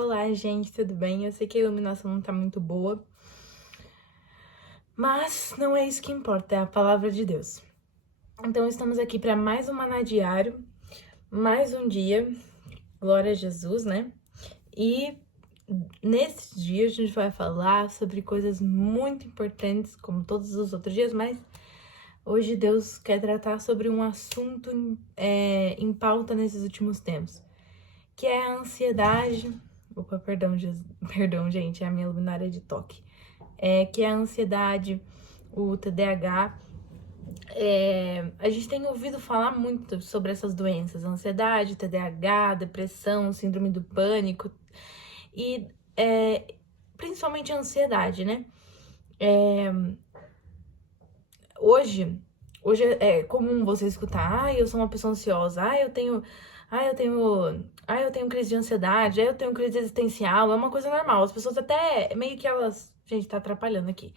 Olá, gente, tudo bem? Eu sei que a iluminação não tá muito boa, mas não é isso que importa, é a palavra de Deus. Então, estamos aqui para mais um Maná Diário, mais um dia, glória a Jesus, né? E nesse dia a gente vai falar sobre coisas muito importantes, como todos os outros dias, mas hoje Deus quer tratar sobre um assunto em pauta nesses últimos tempos, que é a ansiedade. Opa, perdão, perdão, gente, é a minha luminária de toque. Que é a ansiedade, o TDAH. A gente tem ouvido falar muito sobre essas doenças, ansiedade, TDAH, depressão, síndrome do pânico e principalmente a ansiedade, né? Hoje é comum você escutar, eu sou uma pessoa ansiosa, eu tenho crise de ansiedade, eu tenho crise existencial, é uma coisa normal. As pessoas até meio que elas, gente, tá atrapalhando aqui.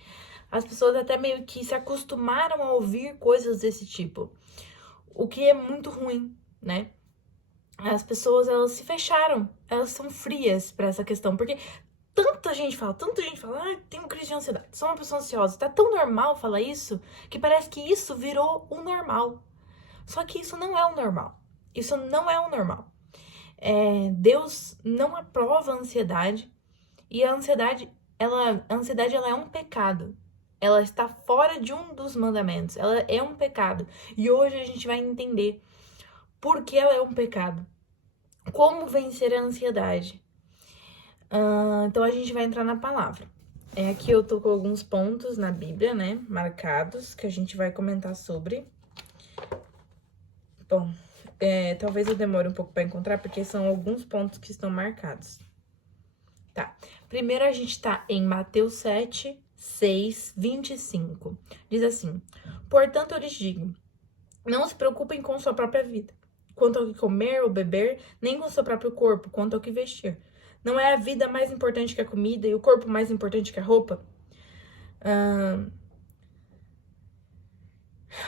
As pessoas até meio que se acostumaram a ouvir coisas desse tipo, o que é muito ruim, né? As pessoas, elas se fecharam, elas são frias pra essa questão, porque tanta gente fala, tenho crise de ansiedade, sou uma pessoa ansiosa. Tá tão normal falar isso, que parece que isso virou o normal. Só que isso não é o normal. Isso não é o normal. Deus não aprova a ansiedade, e a ansiedade ela é um pecado. Ela está fora de um dos mandamentos. Ela é um pecado. E hoje a gente vai entender por que ela é um pecado. Como vencer a ansiedade. Então a gente vai entrar na palavra. Aqui eu tô com alguns pontos na Bíblia, né? Marcados, que a gente vai comentar sobre. Bom, talvez eu demore um pouco para encontrar, porque são alguns pontos que estão marcados. Tá. Primeiro a gente tá em Mateus 7, 6, 25. Diz assim: portanto, eu lhes digo, não se preocupem com sua própria vida, quanto ao que comer ou beber, nem com seu próprio corpo, quanto ao que vestir. Não é a vida mais importante que a comida e o corpo mais importante que a roupa?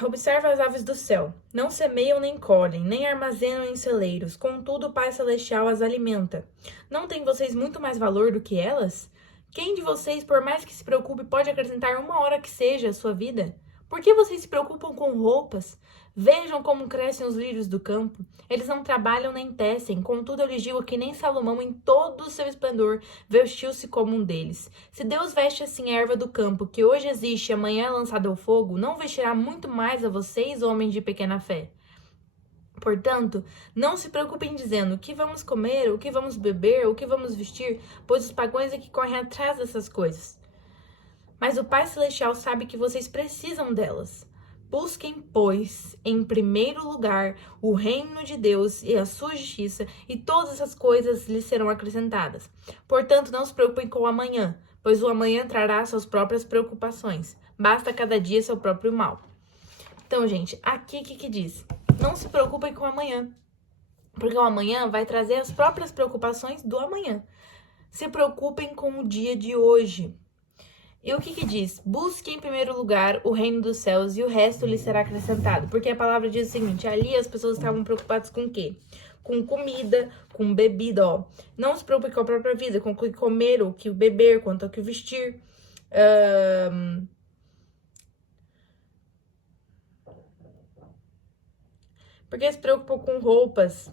Observa as aves do céu. Não semeiam nem colhem, nem armazenam em celeiros. Contudo, o Pai Celestial as alimenta. Não têm vocês muito mais valor do que elas? Quem de vocês, por mais que se preocupe, pode acrescentar uma hora que seja à sua vida? Por que vocês se preocupam com roupas? Vejam como crescem os lírios do campo. Eles não trabalham nem tecem. Contudo, eu lhes digo que nem Salomão, em todo o seu esplendor, vestiu-se como um deles. Se Deus veste assim a erva do campo, que hoje existe e amanhã é lançada ao fogo, não vestirá muito mais a vocês, homens de pequena fé? Portanto, não se preocupem dizendo o que vamos comer, o que vamos beber, o que vamos vestir, pois os pagãos é que correm atrás dessas coisas. Mas o Pai Celestial sabe que vocês precisam delas. Busquem, pois, em primeiro lugar o reino de Deus e a sua justiça, e todas essas coisas lhes serão acrescentadas. Portanto, não se preocupem com o amanhã, pois o amanhã trará suas próprias preocupações. Basta cada dia seu próprio mal. Então, gente, aqui o que diz? Não se preocupem com o amanhã, porque o amanhã vai trazer as próprias preocupações do amanhã. Se preocupem com o dia de hoje. E o que diz? Busque em primeiro lugar o reino dos céus e o resto lhe será acrescentado. Porque a palavra diz o seguinte, ali as pessoas estavam preocupadas com o quê? Com comida, com bebida, ó. Não se preocupe com a própria vida, com o que comer, o que beber, quanto ao que vestir. Porque se preocupam com roupas.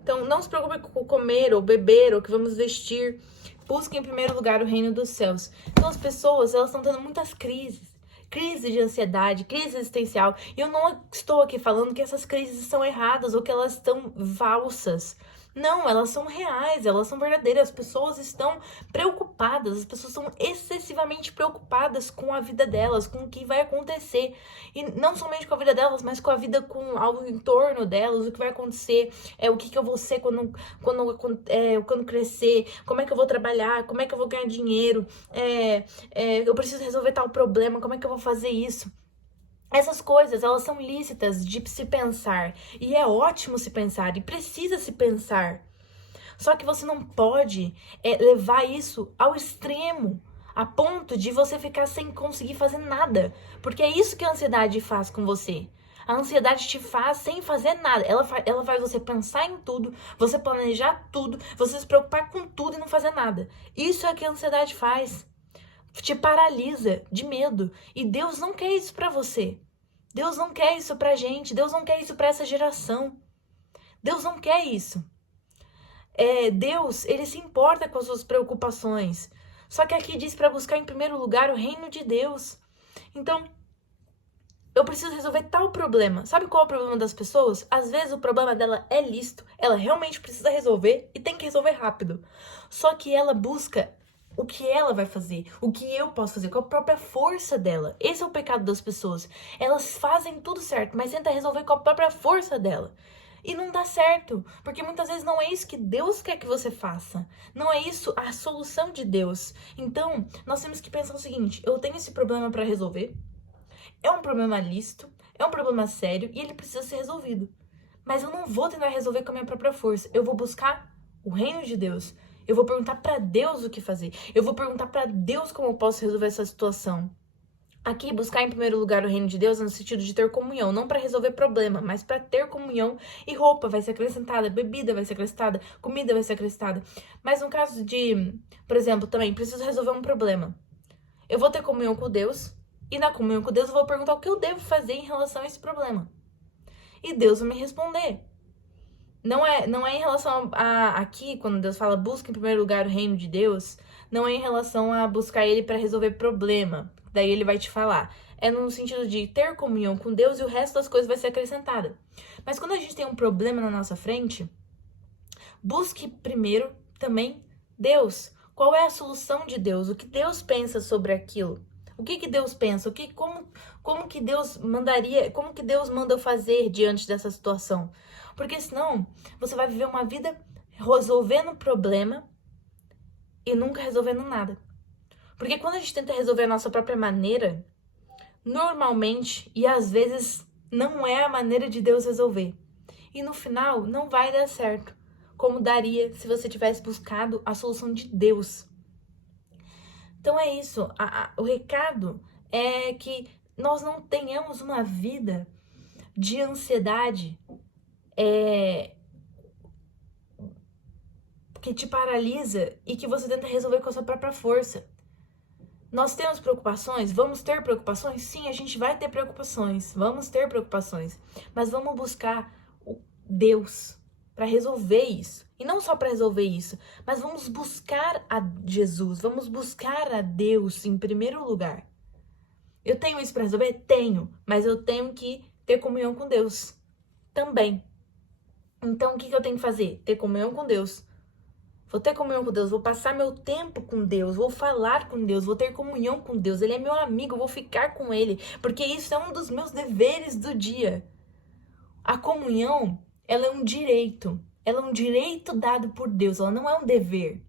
Então, não se preocupe com comer ou beber ou o que vamos vestir. Busque em primeiro lugar o reino dos céus. Então as pessoas, elas estão tendo muitas crises. Crise de ansiedade, crise existencial. E eu não estou aqui falando que essas crises são erradas ou que elas estão falsas. Não, elas são reais, elas são verdadeiras. As pessoas estão preocupadas, as pessoas são excessivamente preocupadas com a vida delas, com o que vai acontecer. E não somente com a vida delas, mas com a vida com ao entorno delas, o que vai acontecer, o que eu vou ser quando crescer, como é que eu vou trabalhar, como é que eu vou ganhar dinheiro, eu preciso resolver tal problema, como é que eu vou fazer isso? Essas coisas, elas são lícitas de se pensar. E é ótimo se pensar, e precisa se pensar. Só que você não pode levar isso ao extremo, a ponto de você ficar sem conseguir fazer nada. Porque é isso que a ansiedade faz com você. A ansiedade te faz sem fazer nada. Ela faz você pensar em tudo, você planejar tudo, você se preocupar com tudo e não fazer nada. Isso é o que a ansiedade faz. Te paralisa de medo. E Deus não quer isso pra você. Deus não quer isso pra gente. Deus não quer isso pra essa geração. Deus não quer isso. Deus, ele se importa com as suas preocupações. Só que aqui diz pra buscar em primeiro lugar o reino de Deus. Então, eu preciso resolver tal problema. Sabe qual é o problema das pessoas? Às vezes o problema dela é lícito, ela realmente precisa resolver e tem que resolver rápido. Só que ela busca o que ela vai fazer, o que eu posso fazer, com a própria força dela. Esse é o pecado das pessoas. Elas fazem tudo certo, mas tentam resolver com a própria força dela. E não dá certo, porque muitas vezes não é isso que Deus quer que você faça. Não é isso a solução de Deus. Então, nós temos que pensar o seguinte: eu tenho esse problema para resolver. É um problema lícito, é um problema sério e ele precisa ser resolvido. Mas eu não vou tentar resolver com a minha própria força. Eu vou buscar o reino de Deus. Eu vou perguntar para Deus o que fazer. Eu vou perguntar para Deus como eu posso resolver essa situação. Aqui, buscar em primeiro lugar o reino de Deus é no sentido de ter comunhão, não para resolver problema, mas para ter comunhão. E roupa vai ser acrescentada, bebida vai ser acrescentada, comida vai ser acrescentada. Mas no caso de, por exemplo, também preciso resolver um problema. Eu vou ter comunhão com Deus. E na comunhão com Deus eu vou perguntar o que eu devo fazer em relação a esse problema. E Deus vai me responder. Não é em relação a aqui, quando Deus fala busca em primeiro lugar o reino de Deus, não é em relação a buscar ele para resolver problema. Daí ele vai te falar. É no sentido de ter comunhão com Deus e o resto das coisas vai ser acrescentada. Mas quando a gente tem um problema na nossa frente, busque primeiro também Deus. Qual é a solução de Deus? O que Deus pensa sobre aquilo? O que Deus pensa? Como que Deus mandaria, como que Deus manda eu fazer diante dessa situação? Porque senão você vai viver uma vida resolvendo problema e nunca resolvendo nada. Porque quando a gente tenta resolver a nossa própria maneira, normalmente e às vezes não é a maneira de Deus resolver. E no final não vai dar certo, como daria se você tivesse buscado a solução de Deus. Então é isso, o recado é que nós não tenhamos uma vida de ansiedade que te paralisa e que você tenta resolver com a sua própria força. Nós temos preocupações? Vamos ter preocupações? Sim, a gente vai ter preocupações, vamos ter preocupações, mas vamos buscar o Deus para resolver isso. E não só para resolver isso, mas vamos buscar a Jesus, vamos buscar a Deus em primeiro lugar. Eu tenho isso para resolver? Tenho, mas eu tenho que ter comunhão com Deus também. Então, o que eu tenho que fazer? Ter comunhão com Deus. Vou ter comunhão com Deus, vou passar meu tempo com Deus, vou falar com Deus, vou ter comunhão com Deus. Ele é meu amigo, eu vou ficar com Ele, porque isso é um dos meus deveres do dia. A comunhão, ela é um direito. Ela é um direito dado por Deus, ela não é um dever.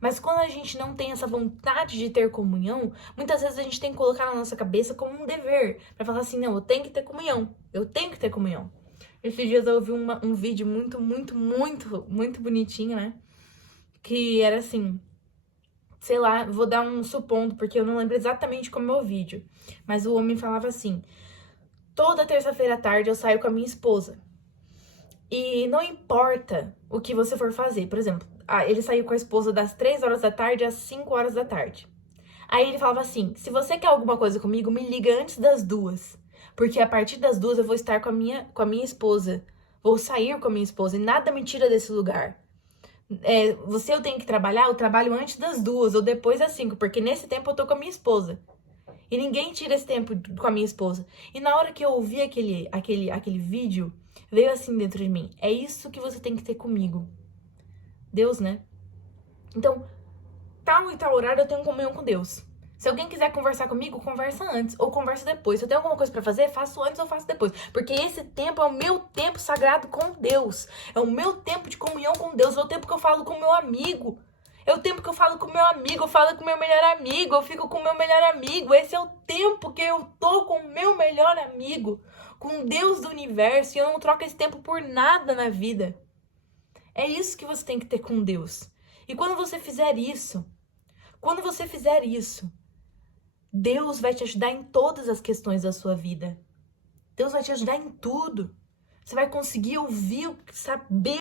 Mas quando a gente não tem essa vontade de ter comunhão, muitas vezes a gente tem que colocar na nossa cabeça como um dever. Pra falar assim, não, eu tenho que ter comunhão. Eu tenho que ter comunhão. Esses dias eu ouvi um vídeo muito bonitinho, né? Que era assim, sei lá, vou dar um supondo, porque eu não lembro exatamente como é o vídeo. Mas o homem falava assim, toda terça-feira à tarde eu saio com a minha esposa. E não importa o que você for fazer. Por exemplo, ele saiu com a esposa das 3 horas da tarde às 5 horas da tarde. Aí ele falava assim, se você quer alguma coisa comigo, me liga antes das 2. Porque a partir das 2 eu vou estar com a minha esposa. Vou sair com a minha esposa e nada me tira desse lugar. Eu tenho que trabalhar, eu trabalho antes das 2 ou depois das 5, porque nesse tempo eu tô com a minha esposa. E ninguém tira esse tempo com a minha esposa. E na hora que eu ouvi aquele vídeo, veio assim dentro de mim. É isso que você tem que ter comigo. Deus, né? Então, tal e tal horário eu tenho comunhão com Deus. Se alguém quiser conversar comigo, conversa antes ou conversa depois. Se eu tenho alguma coisa pra fazer, faço antes ou faço depois. Porque esse tempo é o meu tempo sagrado com Deus. É o meu tempo de comunhão com Deus. É o tempo que eu falo com o meu amigo. É o tempo que eu falo com o meu amigo, eu falo com o meu melhor amigo, eu fico com o meu melhor amigo. Esse é o tempo que eu tô com o meu melhor amigo, com Deus do universo, e eu não troco esse tempo por nada na vida. É isso que você tem que ter com Deus. E quando você fizer isso, Deus vai te ajudar em todas as questões da sua vida. Deus vai te ajudar em tudo. Você vai conseguir ouvir, saber